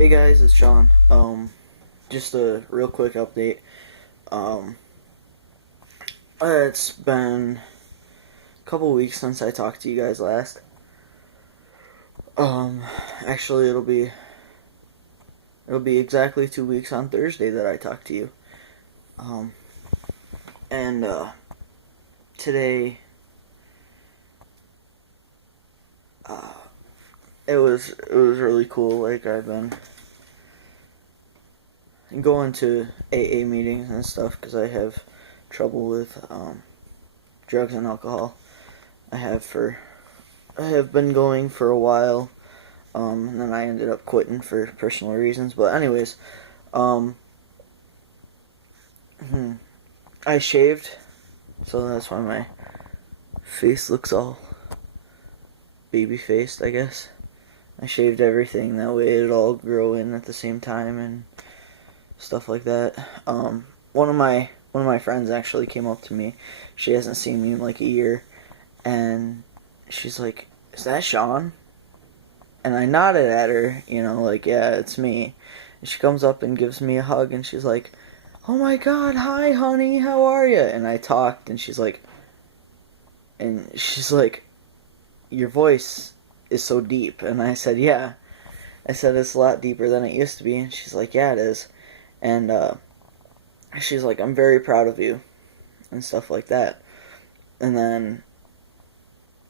Hey guys, it's Sean. Just a real quick update. Um, it's been a couple weeks since I talked to you guys last. Um, Actually, it'll be exactly 2 weeks on Thursday that I talked to you. Um, and today, uh, it was really cool. Like I've been going to AA meetings and stuff because I have trouble with drugs and alcohol. I have for I have been going for a while, and then I ended up quitting for personal reasons. But anyways, um, I shaved, so that's why my face looks all baby faced, I guess. I shaved everything, that way it'd all grow in at the same time and stuff like that. One of my friends actually came up to me. She hasn't seen me in like a year, and she's like, "Is that Sean?" And I nodded at her, like, yeah, it's me. And she comes up and gives me a hug, and she's like, "Oh my God, hi, honey, how are you?" And I talked, and she's like, "Your voice is so deep." And I said, "Yeah." I said, "It's a lot deeper than it used to be." And she's like, "Yeah, it is." And she's like, "I'm very proud of you," and stuff like that. And then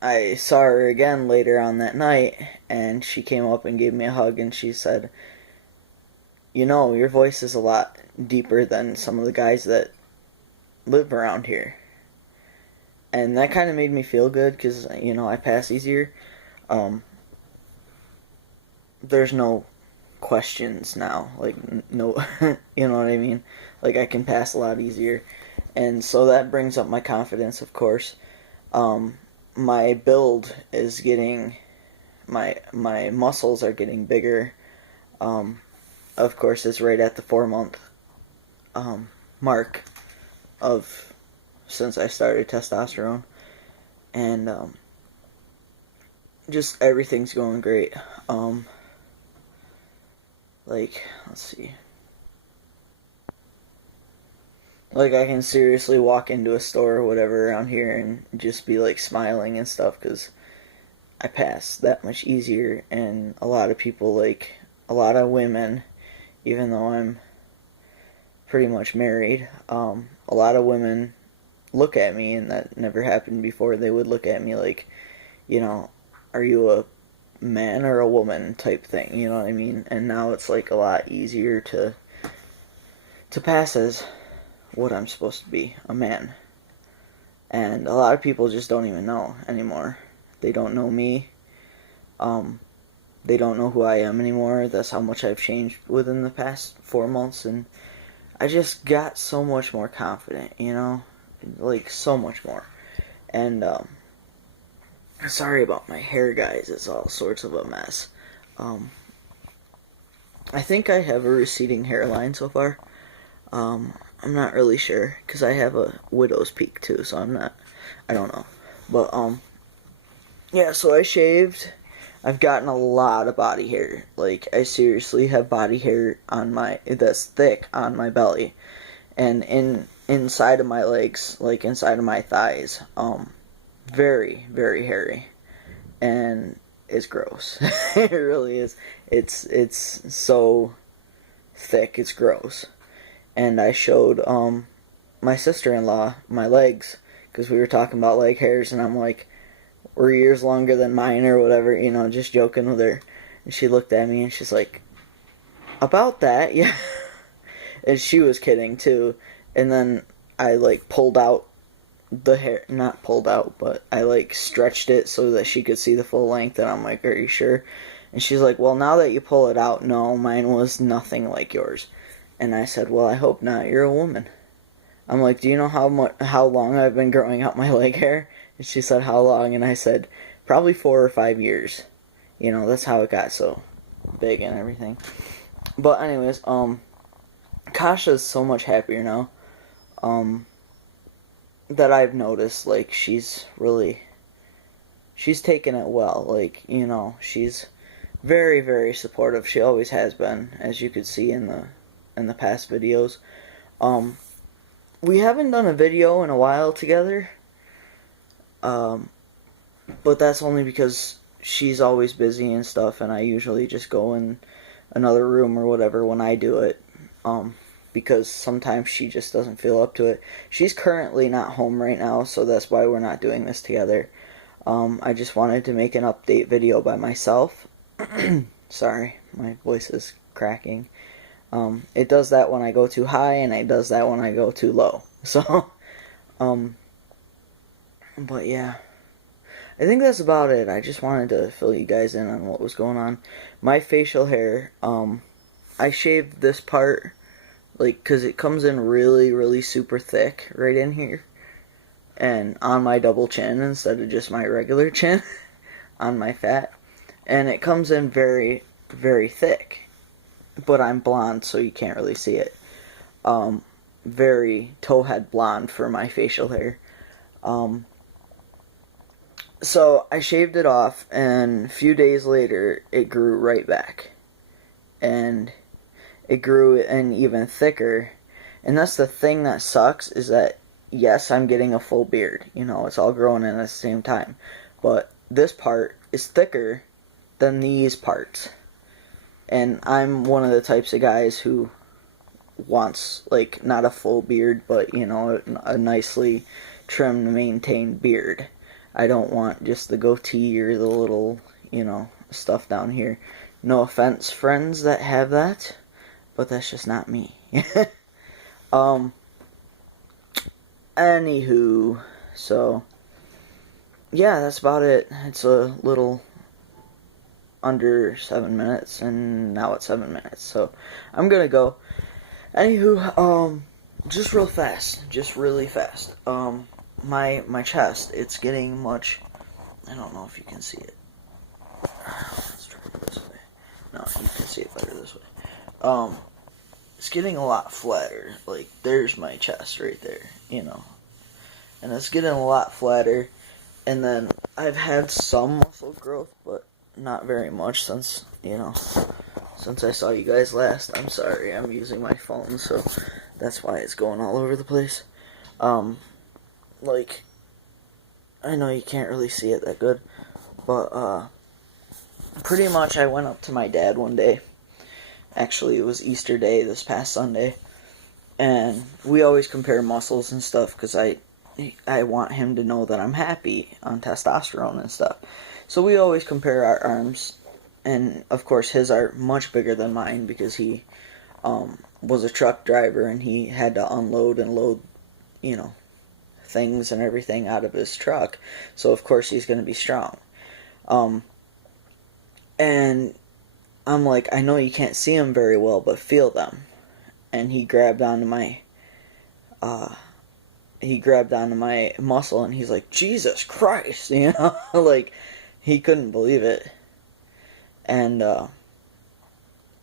I saw her again later on that night, and she came up and gave me a hug, and she said, your voice is a lot deeper than some of the guys that live around here." And that kind of made me feel good because, I pass easier. Um, there's no questions now. Like, no, you know what I mean? Like, I can pass a lot easier. And so that brings up my confidence, of course. My build is getting, my muscles are getting bigger. Of course, it's right at the 4 month mark of since I started testosterone, and just everything's going great. Like, let's see, like I can seriously walk into a store or whatever around here and just be like smiling and stuff because I pass that much easier, and a lot of people, like a lot of women, even though I'm pretty much married, a lot of women look at me, and that never happened before. They would look at me like, you know, are you a man or a woman type thing, you know what I mean? And now it's like a lot easier to pass as what I'm supposed to be, a man. And a lot of people just don't even know anymore. They don't know me. They don't know who I am anymore. That's how much I've changed within the past 4 months, and I just got so much more confident, like so much more. And sorry about my hair, guys. It's all sorts of a mess. Um, I think I have a receding hairline so far. I'm not really sure because I have a widow's peak too, so I don't know. But yeah. So I shaved. I've gotten a lot of body hair. Like I seriously have body hair on that's thick on my belly, and inside of my legs, like inside of my thighs. Very very hairy, and it's gross. It really is. It's so thick. It's gross. And I showed my sister-in-law my legs because we were talking about leg hairs, and I'm like, "We're years longer than mine," or whatever, just joking with her. And she looked at me and she's like, "About that, yeah." And she was kidding too. And then I like pulled out the hair, not pulled out, but I like stretched it so that she could see the full length, and I'm like, "Are you sure?" And she's like, "Well, now that you pull it out, no, mine was nothing like yours." And I said, "Well, I hope not. You're a woman." I'm like, "Do you know how long I've been growing out my leg hair?" And she said, "How long?" And I said, "Probably 4 or 5 years." That's how it got so big and everything. But anyways, Kasha's so much happier now. That I've noticed, like, she's taken it well. Like, she's very, very supportive. She always has been, as you could see in the past videos. Um, we haven't done a video in a while together, but that's only because she's always busy and stuff, and I usually just go in another room or whatever when I do it, because sometimes she just doesn't feel up to it. She's currently not home right now, so that's why we're not doing this together. I just wanted to make an update video by myself. Sorry, my voice is cracking. It does that when I go too high, and it does that when I go too low. So, but yeah. I think that's about it. I just wanted to fill you guys in on what was going on. My facial hair, I shaved this part, like, because it comes in really, really super thick right in here. And on my double chin instead of just my regular chin on my fat. And it comes in very, very thick. But I'm blonde, so you can't really see it. Very towhead blonde for my facial hair. So I shaved it off, and a few days later, it grew right back. And it grew in even thicker. And that's the thing that sucks, is that, yes, I'm getting a full beard. You know, it's all growing in at the same time. But this part is thicker than these parts. And I'm one of the types of guys who wants, like, not a full beard, but, you know, a nicely trimmed, maintained beard. I don't want just the goatee or the little, you know, stuff down here. No offense, friends that have that, but that's just not me. Anywho, so, yeah, that's about it. It's a little under 7 minutes, and now it's 7 minutes, so I'm gonna go. Anywho, just real fast, just really fast. My chest, it's getting much, I don't know if you can see it. Let's try it this way. No, you can see it better this way. It's getting a lot flatter. Like, there's my chest right there, you know. And it's getting a lot flatter. And then I've had some muscle growth, but not very much since, you know, since I saw you guys last. I'm sorry, I'm using my phone, so that's why it's going all over the place. Like, I know you can't really see it that good, but, pretty much I went up to my dad one day. Actually, it was Easter Day this past Sunday, and we always compare muscles and stuff, because I want him to know that I'm happy on testosterone and stuff. So we always compare our arms, and of course his are much bigger than mine, because he, was a truck driver, and he had to unload and load, you know, things and everything out of his truck, so of course he's going to be strong. And I'm like, I know you can't see them very well, but feel them. And he grabbed onto my muscle, and he's like, Jesus Christ, you know, like, he couldn't believe it. And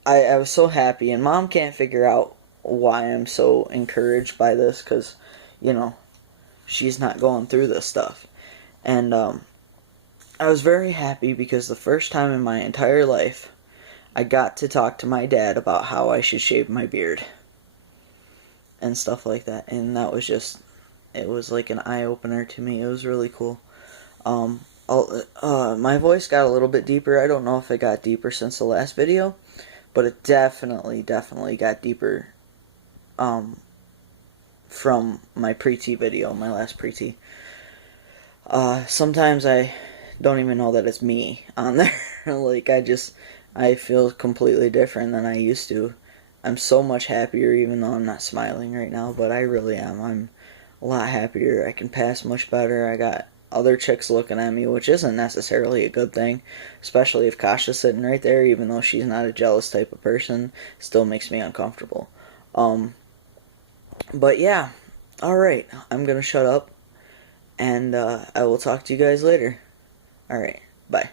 I was so happy, and Mom can't figure out why I'm so encouraged by this, because, you know, she's not going through this stuff. And I was very happy, because the first time in my entire life I got to talk to my dad about how I should shave my beard and stuff like that. And that was just, it was like an eye-opener to me. It was really cool. My voice got a little bit deeper. I don't know if it got deeper since the last video, but it definitely got deeper from my pre-T video, my last pre-T. Sometimes I don't even know that it's me on there. Like, I feel completely different than I used to. I'm so much happier, even though I'm not smiling right now, but I really am. I'm a lot happier. I can pass much better. I got other chicks looking at me, which isn't necessarily a good thing, especially if Kasha's sitting right there, even though she's not a jealous type of person, still makes me uncomfortable. But yeah, alright, I'm gonna shut up, and I will talk to you guys later. Alright, bye.